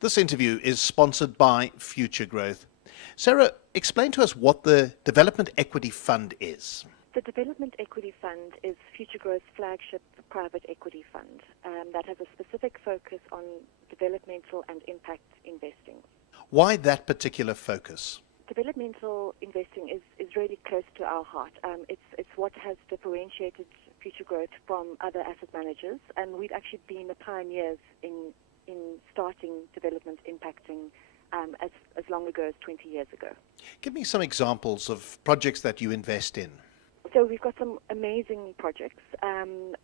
This interview is sponsored by Futuregrowth. Sarah, explain to us what the Development Equity Fund is. The Development Equity Fund is Futuregrowth's flagship private equity fund that has a specific focus on developmental and impact investing. Why that particular focus? Developmental investing is really close to our heart. It's what has differentiated Futuregrowth from other asset managers, and we've actually been the pioneers in starting development impacting as long ago as 20 years ago. Give me some examples of projects that you invest in. So we've got some amazing projects, and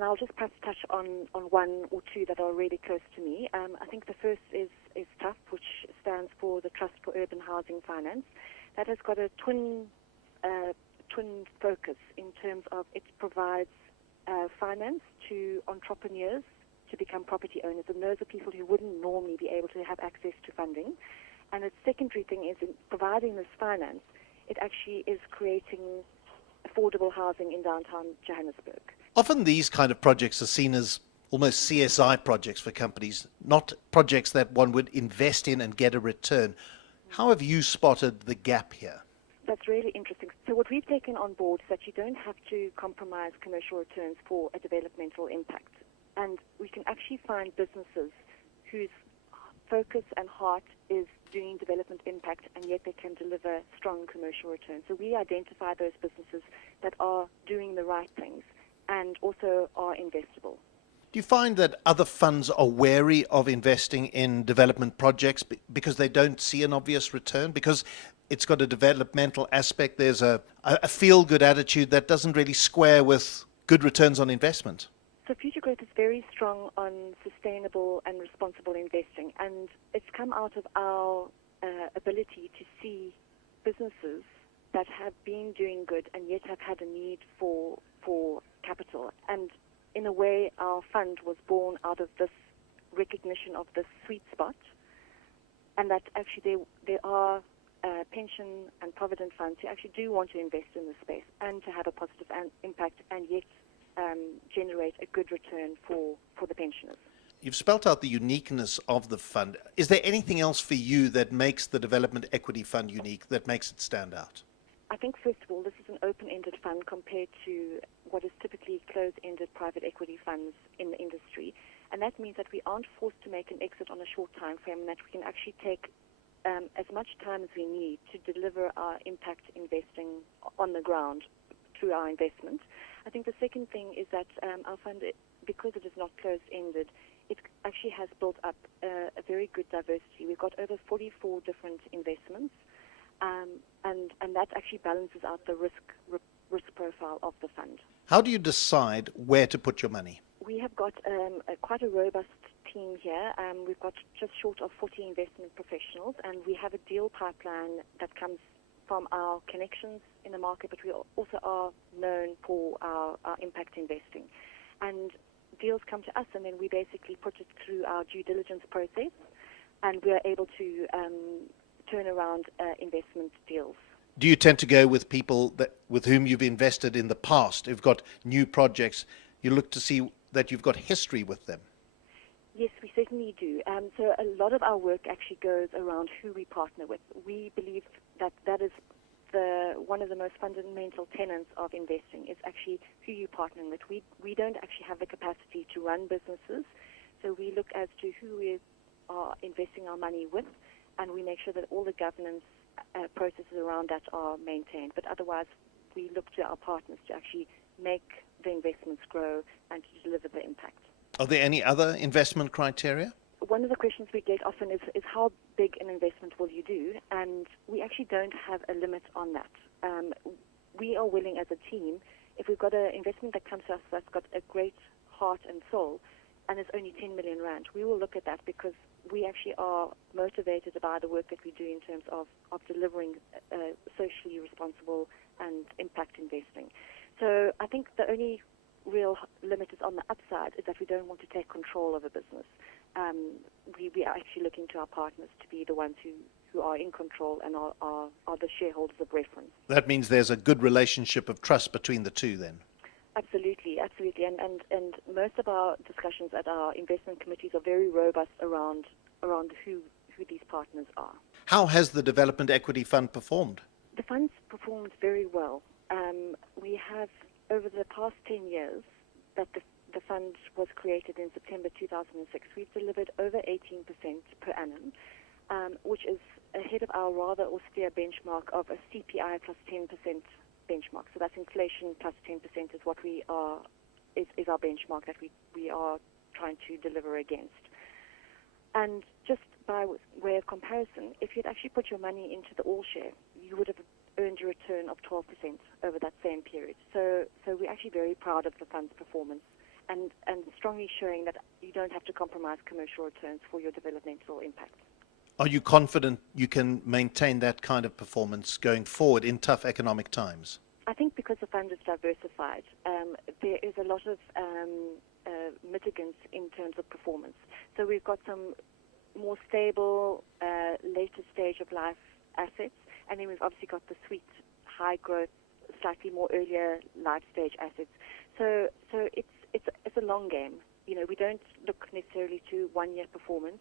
I'll just perhaps touch on one or two that are really close to me. I think the first is TUF, which stands for the Trust for Urban Housing Finance. That has got a twin focus in terms of it provides finance to entrepreneurs to become property owners, and those are people who wouldn't normally be able to have access to funding. And its secondary thing is in providing this finance, it actually is creating affordable housing in downtown Johannesburg. Often these kind of projects are seen as almost CSI projects for companies, not projects that one would invest in and get a return. How have you spotted the gap here? That's really interesting. So what we've taken on board is that you don't have to compromise commercial returns for a developmental impact. And we can actually find businesses whose focus and heart is doing development impact, and yet they can deliver strong commercial returns. So we identify those businesses that are doing the right things and also are investable. Do you find that other funds are wary of investing in development projects because they don't see an obvious return? Because it's got a developmental aspect, there's a feel-good attitude that doesn't really square with good returns on investment. So Futuregrowth is very strong on sustainable and responsible investing, and it's come out of our ability to see businesses that have been doing good and yet have had a need for capital. And in a way, our fund was born out of this recognition of this sweet spot, and that actually there are pension and provident funds who actually do want to invest in this space and to have a positive impact and yet generate a good return for the pensioners. You've spelt out the uniqueness of the fund. Is there anything else for you that makes the Development Equity Fund unique, that makes it stand out? I think, first of all, this is an open-ended fund compared to what is typically closed-ended private equity funds in the industry. And that means that we aren't forced to make an exit on a short time frame, and that we can actually take as much time as we need to deliver our impact investing on the ground through our investment. I think the second thing is that our fund, because it is not closed-ended, it actually has built up a very good diversity. We've got over 44 different investments, and that actually balances out the risk profile of the fund. How do you decide where to put your money? We have got quite a robust team here. We've got just short of 40 investment professionals, and we have a deal pipeline that comes from our connections in the market, but we also are known for our impact investing. And deals come to us, and then we basically put it through our due diligence process, and we are able to turn around investment deals. Do you tend to go with people with whom you've invested in the past, who've got new projects? You look to see that you've got history with them. Yes, we certainly do. So a lot of our work actually goes around who we partner with. We believe that is one of the most fundamental tenets of investing, is actually who you partner with. We don't actually have the capacity to run businesses, so we look as to who we are investing our money with, and we make sure that all the governance processes around that are maintained. But otherwise, we look to our partners to actually make the investments grow and to deliver the impact. Are there any other investment criteria? One of the questions we get often is how big an investment will you do? And we actually don't have a limit on that. We are willing as a team, if we've got an investment that comes to us that's got a great heart and soul, and it's only 10 million rand, we will look at that because we actually are motivated by the work that we do in terms of delivering socially responsible and impact investing. So I think the only real limit is on the upside, is that we don't want to take control of a business. We are actually looking to our partners to be the ones who are in control and are the shareholders of reference. That means there's a good relationship of trust between the two then? Absolutely. And most of our discussions at our investment committees are very robust around around who these partners are. How has the Development Equity Fund performed? The fund's performed very well. We have, over the past 10 years that the fund was created in September 2006, we've delivered over 18% per annum, which is ahead of our rather austere benchmark of a CPI plus 10% benchmark. So that's inflation plus 10% is what we are, is our benchmark that we are trying to deliver against. And just by way of comparison, if you'd actually put your money into the all share, you would have earned a return of 12% over that same period. So we're actually very proud of the fund's performance and strongly showing that you don't have to compromise commercial returns for your developmental impact. Are you confident you can maintain that kind of performance going forward in tough economic times? I think because the fund is diversified, there is a lot of mitigants in terms of performance. So we've got some more stable, later stage of life assets, and then we've obviously got the sweet, high growth, slightly more earlier life stage assets. So it's a long game. You know, we don't look necessarily to 1 year performance.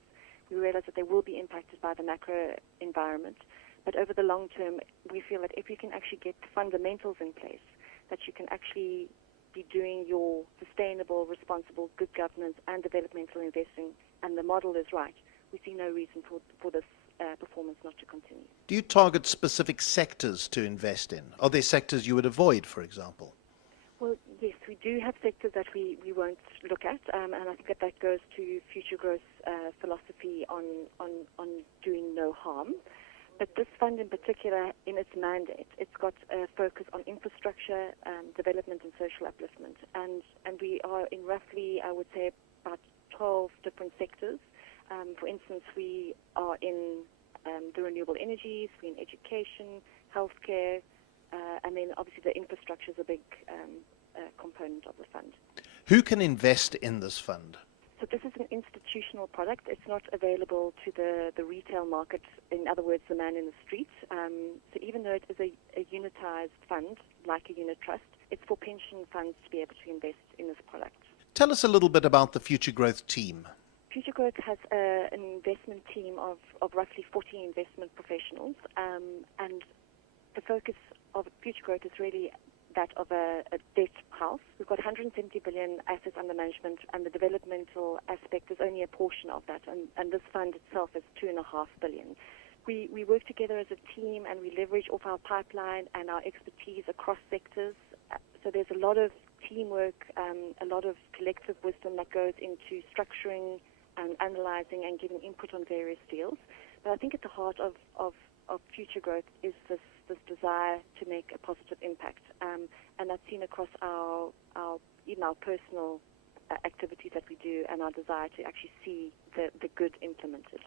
We realize that they will be impacted by the macro environment. But over the long term, we feel that if you can actually get fundamentals in place, that you can actually be doing your sustainable, responsible, good governance and developmental investing, and the model is right, we see no reason for this performance not to continue. Do you target specific sectors to invest in? Are there sectors you would avoid, for example? Well, yes, we do have sectors that we won't look at, and I think that goes to Futuregrowth's philosophy on doing no harm. But this fund in particular, in its mandate, it's got a focus on infrastructure, development and social upliftment. And we are in roughly, I would say, about 12 different sectors. For instance, we are in the renewable energies, we're in education, healthcare, and then obviously the infrastructure is a big component of the fund. Who can invest in this fund? So this is an institutional product. It's not available to the retail market, in other words, the man in the street. So even though it is a unitized fund, like a unit trust, it's for pension funds to be able to invest in this product. Tell us a little bit about the Futuregrowth team. Futuregrowth has an investment team of roughly 40 investment professionals, and the focus of Futuregrowth is really that of a debt house. We've got 170 billion assets under management, and the developmental aspect is only a portion of that, and this fund itself is 2.5 billion. We work together as a team, and we leverage off our pipeline and our expertise across sectors. So there's a lot of teamwork, a lot of collective wisdom that goes into structuring and analyzing and giving input on various deals. But I think at the heart of Futuregrowth is this desire to make a positive impact, and that's seen across even our personal activities that we do, and our desire to actually see the good implemented.